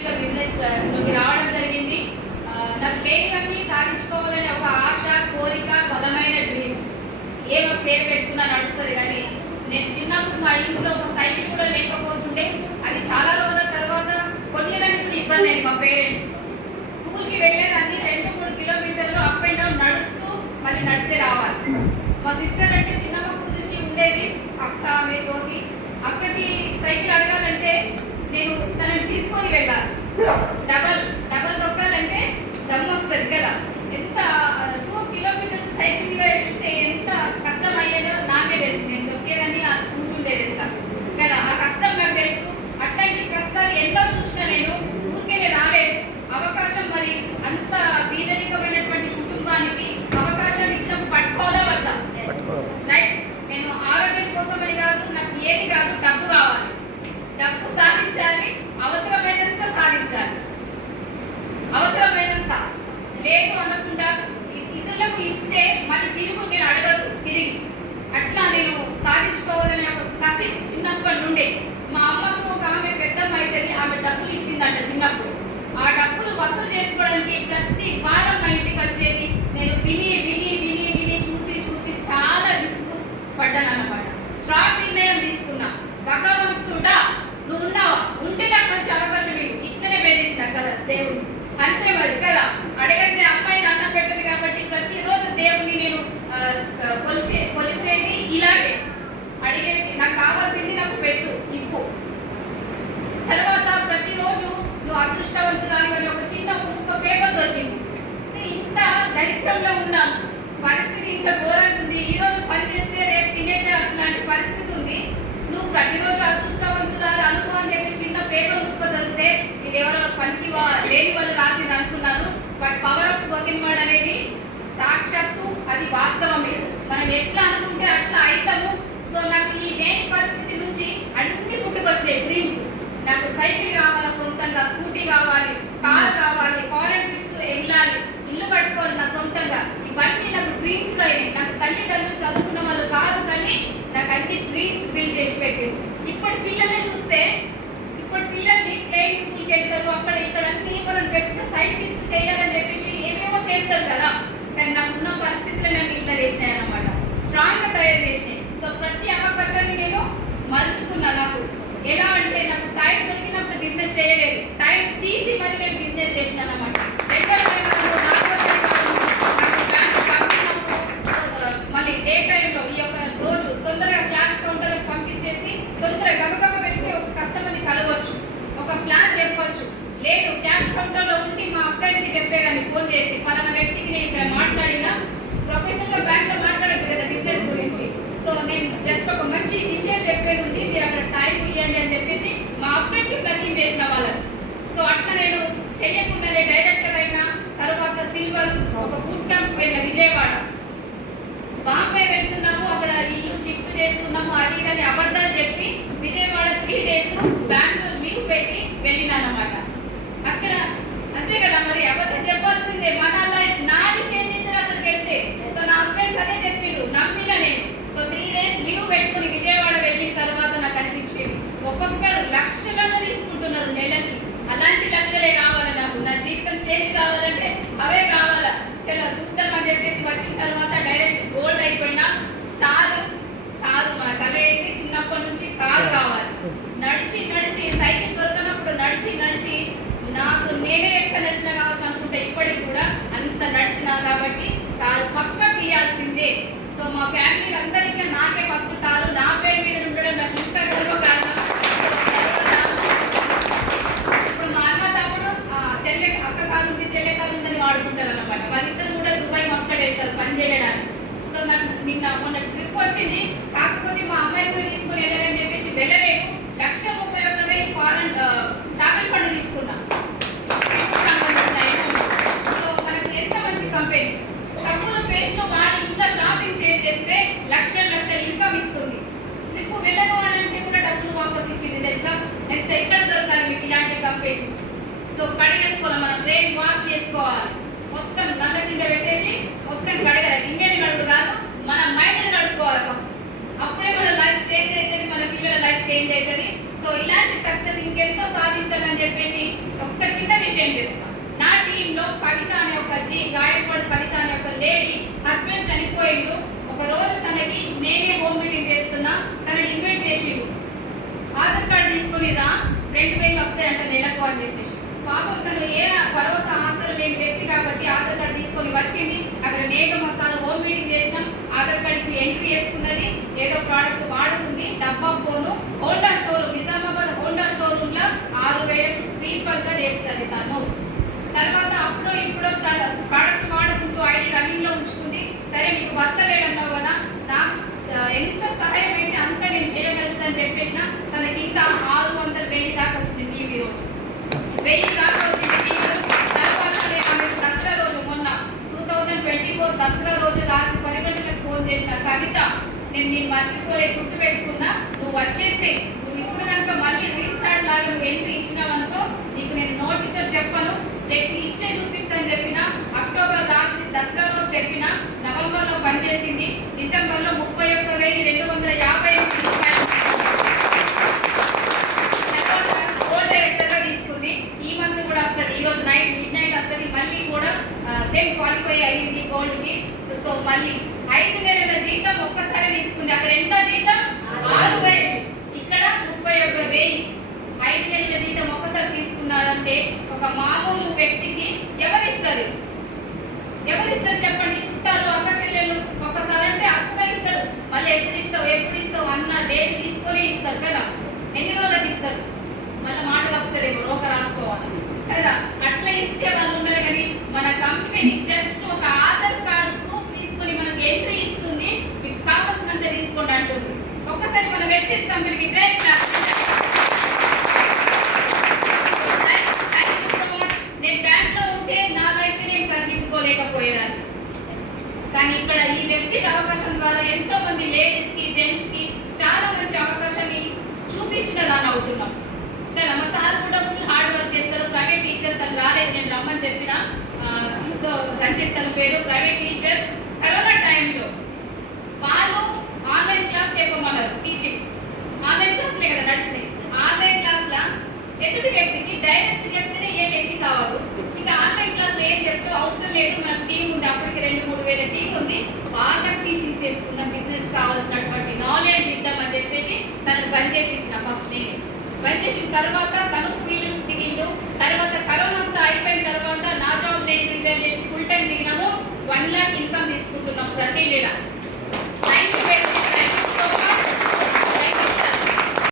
Business లోకి రావడం జరిగింది. నాకు లేనివన్నీ సాధించుకోవాలని ఒక ఆశ, కోరిక, బలమైన డ్రీమ్. ఏమో పేరు పెట్టుకున్నా నడుస్తుంది. కానీ నేను చిన్నప్పుడు మా ఇంట్లో ఒక సైకిల్ కూడా లేకపోతుంటే అది చాలా రోజుల తర్వాత కొనియడానికి కూడా ఇబ్బంది అయింది. మా పేరెంట్స్ స్కూల్కి వెళ్ళేదాన్ని 2-3 కిలోమీటర్లు అప్ అండ్ డౌన్ నడుస్తూ మళ్ళీ నడిచే రావాలి. మా సిస్టర్ అంటే చిన్నమ్మ కూతురికి ఉండేది అక్క, ఆమె జ్యోతి. అక్కకి సైకిల్ అడగాలంటే నేను తనని తీసుకొని వెళ్ళాలి. డబల్ తొక్కాలంటే దమ్ము వస్తుంది కదా. ఎంత 2 కిలోమీటర్స్ సైకిల్ మీద వెళ్తే ఎంత కష్టం అయ్యేదో నాకే తెలుసు. నేను తొక్కేదని కూర్చుండేది ఎంత కదా, ఆ కష్టం నాకు తెలుసు. అట్లాంటి కష్టాలు ఎన్నో చూసినా నేను ఊరికేనే రాలేదు. అవకాశం మరి అంత బీదరికమైనటువంటి కుటుంబానికి అవకాశం ఇచ్చినప్పుడు పట్టుకోవాలా వద్దా? రైట్. నేను ఆరోగ్యం కోసమని కాదు, నాకు ఏది కాదు, డబ్బు కావాలి. డబ్బు సాధించాలి, అవసరమైనంత సాధించాలి. అవసరమైనంత లేదు అనకుండా ఇతరులకు ఇస్తే మళ్ళీ తిరుగు నేను అడగదు తిరిగి. అట్లా నేను సాధించుకోవాలని ఒక కసి చిన్నప్పటి నుండి. మా అమ్మకు ఒక ఆమె పెద్దమ్మ అవుతుంది, ఆమె డబ్బులు ఇచ్చిందంట చిన్నప్పుడు. ఆ డబ్బులు వసూలు చేసుకోవడానికి ప్రతి వారం మా ఇంటికి వచ్చేది. నేను విని విని విని విని చూసి చూసి చాలా విసుగు పడ్డాను అన్నమాట. స్ట్రాంగ్ నిర్ణయం తీసుకున్నా. భగవంతుడా నువ్వు ఉన్నావా, ఉంటే నాకు మంచి అవకాశం ఇవ్వు. ఇట్లనే బెదిరించిన కదా దేవుడు. అంతే మరి కదా, అడగతే అమ్మాయిని అన్నం పెట్టదు కాబట్టి ప్రతిరోజు దేవుని నేను కొలిసేది ఇలాగే. అడిగేది నాకు కావాల్సింది నాకు పెట్టు, ఇవ్వు. తర్వాత ప్రతిరోజు నువ్వు అదృష్టవంతురాలు అని ఒక చిన్న ఒక పేపర్ దొరికింది. ఇంత దరిద్రంలో ఉన్నాం, పరిస్థితి ఇంత ఘోరంగా ఉంది. ఈరోజు పని చేస్తే రేపు తినేట అట్లాంటి పరిస్థితి ఉంది. నువ్వు ప్రతిరోజు అదృష్టవంతురాలు అనుకో అని చెప్పి చిన్న పేపర్ ముక్క దొరికితే ఇది ఎవరో పనికి లేని వాళ్ళు రాసింది అనుకున్నారు. But power of spoken word అనేది సాక్షాత్తు అది వాస్తవమే. మనం ఎట్లా అనుకుంటే అట్లా అవుతాము. సో నాకు ఈ లేని పరిస్థితి నుంచి అన్ని పుట్టుకొచ్చినాయి డ్రీమ్స్. నాకు సైకిల్ కావాలి, సొంతంగా స్కూటీ కావాలి, కార్ కావాలి, ఫారెన్ ట్రిప్స్ వెళ్ళాలి, ఇల్లు కట్టుకోవాలి నా సొంతంగా. ఇవన్నీ నాకు డ్రీమ్స్ అయినాయి. నాకు తల్లిదండ్రులు చదువుకున్న వాళ్ళు కాదు, కానీ నాకు అన్ని డ్రీమ్స్ బిల్డ్ చేసి పెట్టింది. ఇప్పుడు పిల్లల్ని చూస్తే, ఇప్పుడు పిల్లల్ని ప్లేయింగ్ స్కూల్కి వెళ్తారు, అక్కడ ఇక్కడ అన్ని వాళ్ళని పెద్ద సైంటిస్ట్ చేయాలని చెప్పేసి ఏమేమో చేస్తారు కదా. కానీ నాకున్న పరిస్థితులు నన్ను ఇట్లా చేసినాయి అన్నమాట, స్ట్రాంగ్గా తయారు చేసినాయి. సో ప్రతి అవకాశాన్ని నేను మలుచుకున్నా. నాకు ఎలా అంటే నాకు టైం దొరికినప్పుడు బిజినెస్ చేయలేదు, టైం తీసి మరి నేను బిజినెస్ చేసినాను అన్నమాట. మళ్ళీ డే టైంలో ఈ యొక్క రోజు తొందరగా క్యాష్ కౌంటర్కి పంపించేసి తొందరగా గబగబ వెళ్తే ఒక కస్టమర్ని కలవచ్చు, ఒక ప్లాన్ చెప్పవచ్చు. లేదు క్యాష్ కౌంటర్లో ఉండి మా అబ్బాయికి చెప్పేదాన్ని ఫోన్ చేసి, పలానా వ్యక్తికి నేను ఇక్కడ మాట్లాడినా ప్రొఫెషనల్గా బ్యాంక్లో మాట్లాడదు కదా బిజినెస్ గురించి. సో నేను జస్ట్ ఒక మంచి విషయం చెప్పేది ఉంది, మీరు అక్కడ టైం ఇవ్వండి అని చెప్పేసి మా అబ్బాయికి ప్లగిన్ చేసిన వాళ్ళని. సో అట్లా నేను తెలియకుండానే డైరెక్టర్ అయినా. తర్వాత సిల్వర్ ఒక బూట్ క్యాంప్ పోయిన విజయవాడ, బాంబే వెళ్తున్నాము, అక్కడ ఇల్లు షిఫ్ట్ చేస్తున్నాము, అది ఇదని అబద్ధాలు చెప్పి విజయవాడ 3 డేస్ బెంగళూరు లీవ్ పెట్టి వెళ్ళినానమాట. అక్కడ అంతే కదా మరి, అబద్ధం చెప్పాల్సిందే. మన లైఫ్ నాది చేంజ్ అవుతుంది అక్కడికి వెళ్తే. సో నా ఫ్రెండ్స్ అదే చెప్పారు, నమ్మిన నేను. సో 3 డేస్ లీవ్ పెట్టుకుని విజయవాడ వెళ్ళిన తర్వాత నాకు అనిపించింది ఒక్కొక్కరు లక్షలలో తీసుకుంటున్నారు నెలకి. అలాంటి లక్షలే కావాలి నాకు. నా జీవితం చేంజ్ కావాలంటే అవే కావాలా, చలో చూద్దాం అని చెప్పేసి వచ్చిన తర్వాత డైరెక్ట్ గోల్డ్ అయిపోయినా. స్టార్ కారు మన కళ ఏంటి, చిన్నప్పటి నుంచి కారు కావాలి. నడిచి నడిచి సైకిల్ దొరకనప్పుడు నడిచి నడిచి నాకు నేనే ఎక్కడ నడిచినా కావచ్చు అనుకుంటే ఇప్పటికి కూడా అంత నడిచినా కాబట్టి కారు పక్క తీయాల్సిందే. సో మా ఫ్యామిలీ అందరికీ నాకే ఫస్ట్ కారు నా పేరు మీద ఉండడం నాకు ఇంకా గర్వకారణం. ఇప్పుడు మా అన్న తమ్ముడు చెల్లె అక్క కారు ఉంది, చెల్లె కారు ఉందని వాడుకుంటారు అన్నమాట. వాళ్ళిద్దరు కూడా దుబాయ్ మస్కట్ వెళ్తారు పని చేయడానికి. సో నాకు మొన్న ట్రిప్ వచ్చింది, కాకపోతే మా అమ్మాయి కూడా తీసుకుని వెళ్ళాలని చెప్పేసి వెళ్ళలేదు. 1,31,000 ఫారెన్ ట్రావెల్ ఫండ్ తీసుకున్నా. సో మనకు ఎంత మంచి కంపెనీ, తప్పులు పేస్ట్ను వాడి ఇంట్లో షాపింగ్ చేస్తే లక్షలు ఇన్కమ్ ఇస్తుంది. ట్రిప్ వెళ్ళను అని అంటే కూడా డబ్బులు వాపస్ ఇచ్చింది తెలుసా. ఎంత ఎక్కడ దొరకాలి మీకు ఇలాంటి కంపెనీ. సో కడిగేసుకోవాలి, మనం బ్రెయిన్ వాష్ చేసుకోవాలి. మొత్తం నల్ల కింద పెట్టేసి మొత్తం కడగాలి. గిన్నెలు కడుగు కాదు, మన మైండ్ని కడుక్కోవాలి ఫస్ట్. అప్పుడే మన లైఫ్ చేంజ్ అవుతుంది, మన పిల్లల లైఫ్ చేంజ్ అవుతుంది. సో ఇలాంటి సక్సెస్ ఇంకెంతో సాధించాలని చెప్పేసి ఒక విషయం చెప్తాను. నా టీంలో కవిత అనే ఒక గాయపడి కవిత అనే ఒక లేడీ హస్బెండ్ చనిపోయిండు. ఒక రోజు తనకి నేనే హోమ్ మీటింగ్ చేస్తున్నా, తనని ఇన్వైట్ చేసిండు. ఆధార్ కార్డు తీసుకుని రా, 2000 వస్తాయంట నెలకు అని చెప్పేసి. పాపం తను ఏ భరోసా ఆశలు లేని వ్యక్తి కాబట్టి ఆధార్ కార్డు తీసుకొని వచ్చింది. అక్కడ నేగ మసాలు హోమ్ మీటింగ్ చేసినాం. ఆధార్ కార్డు ఇచ్చి ఎంట్రీ చేసుకున్నది. ఏదో ప్రోడక్ట్ వాడుకుంది. డబ్బా phone Honda showroom, Nizamabad Honda showroom లో 6000కు స్వీపర్ గా చేస్తుంది తను. తర్వాత అప్పుడో ఇప్పుడో ప్రోడక్ట్ వాడుకుంటూ ఐడి రన్నింగ్ లో ఉంచుకుంది. సరే నీకు భర్త లేడన్నావు కదా, నాకు ఎంత సహాయం అయితే అంత నేను చేయగలుగుతాను చెప్పేసిన. తనకి ఇంత 600,000 దాకా వచ్చింది టీవీ రోజు, 1000 దాకా వచ్చింది టీవీ. తర్వాత ఆమె దసరా రోజు మొన్న 2024 దసరా రోజు రాత్రి 10 గంటలకు ఫోన్ చేసిన, కవిత నేను మర్చిపోలే, గుర్తు పెట్టుకున్నా, నువ్వు వచ్చేసి నువ్వు ఇప్పుడు కనుక మళ్ళీ రీస్టార్ట్ లాగా నువ్వు ఎంట్రీ ఇచ్చినావనుకో నీకు నేను నోటితో చెప్పను, చెక్ ఇచ్చే చూపిస్తాను చెప్పిన. అక్టోబర్ రాత్రి దసరా రోజు చెప్పిన, నవంబర్ లో పనిచేసింది. డిసెంబర్ లో 31,250 రూపాయలు గోల్డ్ డైరెక్టర్ గా తీసుకుంది. ఈ మంత్ కూడా వస్తుంది, ఈ రోజు నైట్ మిడ్-నైట్ వస్తుంది. మళ్ళీ కూడా సేమ్ క్వాలిఫై అయ్యింది గోల్డ్ కి. సో మళ్ళీ 5 నెలల జీతం ఒక్కసారి తీసుకుంది. అక్కడ ఎంత జీతం? 6,000, ఇక్కడ 31,000. 5 నెలల జీతం ఒక్కసారి తీసుకున్నారంటే ఒక మామూలు వ్యక్తికి ఎవరిస్తారు చెప్పండి? చుట్టాలు, అక్క చెల్లెలు ఒక్కసారి అంటే అప్పుగా ఇస్తారు. మళ్ళీ ఎప్పుడు ఇస్తావు అన్న డేట్ తీసుకొని ఇస్తారు కదా. ఎన్ని రోజులకు ఇస్తారు? మళ్ళీ మాట తప్పుతుందేమో, రోక రాసుకోవాలి కదా. అట్లా ఇచ్చే వాళ్ళు ఉన్నారు. కానీ మన కంపెనీ జస్ట్ ఒక ఆధార్ కార్డు ప్రూఫ్ తీసుకొని మనకు ఎంట్రీ ఇస్తుంది. మీకు కావాల్సినంత తీసుకోండి అంటుంది. ఒక్కసారి మన వెస్టేజ్ కంపెనీకి గ్రేట్ క్లాస్. నేను బ్యాంక్ లో ఉంటే నా లైఫ్ నేను సరిదిద్దుకోలేకపోయేదాన్ని. కానీ ఇక్కడ ఈ వెస్టేజ్ అవకాశం ద్వారా ఎంతో మంది లేడీస్ కి, జెంట్స్ కి చాలా మంచి అవకాశాన్ని చూపించిన దాన్ని అవుతున్నాం కదా. మా సార్ కూడా ఫుల్ హార్డ్ వర్క్ చేస్తారు. ప్రైవేట్ టీచర్, తను రాలేదు, నేను రమ్మని చెప్పిన. సో రంజిత్ తన పేరు, ప్రైవేట్ టీచర్. కరోనా టైంలో వాళ్ళు ఆన్లైన్ క్లాస్ చెప్పమన్నారు. టీచింగ్ ఆన్లైన్ క్లాస్లే కదా నడిచినాయి. ఆన్లైన్ క్లాస్ లా ఎదుటి వ్యక్తికి డైరెక్ట్ చెప్తేనే ఏ వ్యక్తి సావదు. ఇంకా ఆన్లైన్ క్లాస్ లో ఏం చెప్తే అవసరం లేదు, మన టీం ఉంది, అప్పటికి 2-3 వేల టీం ఉంది, వాళ్ళకి టీచింగ్ చేసుకుందాం, బిజినెస్ కావాల్సినటువంటి నాలెడ్జ్ ఇద్దామని చెప్పేసి తనకు పని చేయించిన. ఫస్ట్ నేను పని చేసిన తర్వాత తను ఫీల్డ్ దిగిండు. తర్వాత కరోనా అంతా అయిపోయిన తర్వాత నా జాబ్ నేను రిజైన్ చేసి ఫుల్ టైం దిగినాము. 1 lakh ఇన్కమ్ తీసుకుంటున్నాం ప్రతి నెల. Thank you.